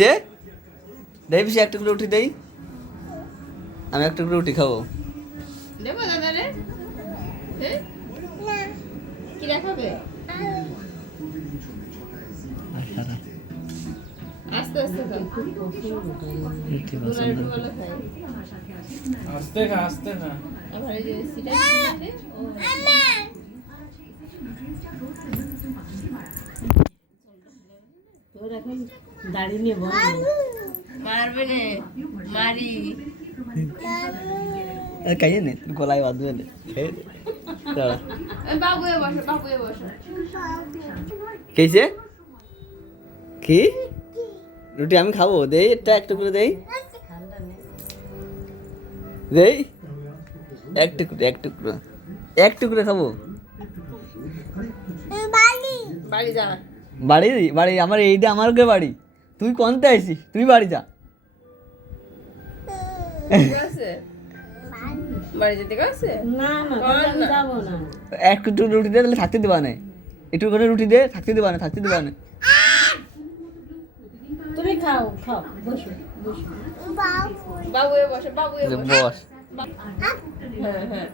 যে দেই বেশি একটা করে রুটি দেই, আমি একটা করে রুটি খাবো। দেবো দাদা রে, কি দেখাবে? আস্তে আস্তে খাও, আস্তে খা আস্তে খা। আবার এই যে সিটা দিতে তোর এখন দাড়ি নিয়ে বল মারবে নে, মারি খাইয়ে নে, তোর গলায় বাঁধবে নে, খেয়ে নে। দাঁড়া। বাবুয়ে বসো, বাবুয়ে বসো। খেয়েছে কি রুটি আমি খাবো, দেই একটা একটু করে দেই, দেই এক টুকরো এক টুকরো এক টুকরো খাবো। বাড়ি যা, বাড়ি বাড়ি আমার এইটা আমার ঘরে বাড়ি, তুই কোনতে আইসিস, তুই বাড়ি যা। ঠিক আছে? বাড়ি যেতে গেছে? না না তাহলে আমি যাবো না। একটু রুটি দে, তাহলে থাকতে দেবা না, একটু করে রুটি দে, থাকতে দেবা না, থাকতে দেবা না। তুমি খাও খাও, বসো বসো। বাবুয়ে বসো, বাবুয়ে বসো। বস হ্যাঁ হ্যাঁ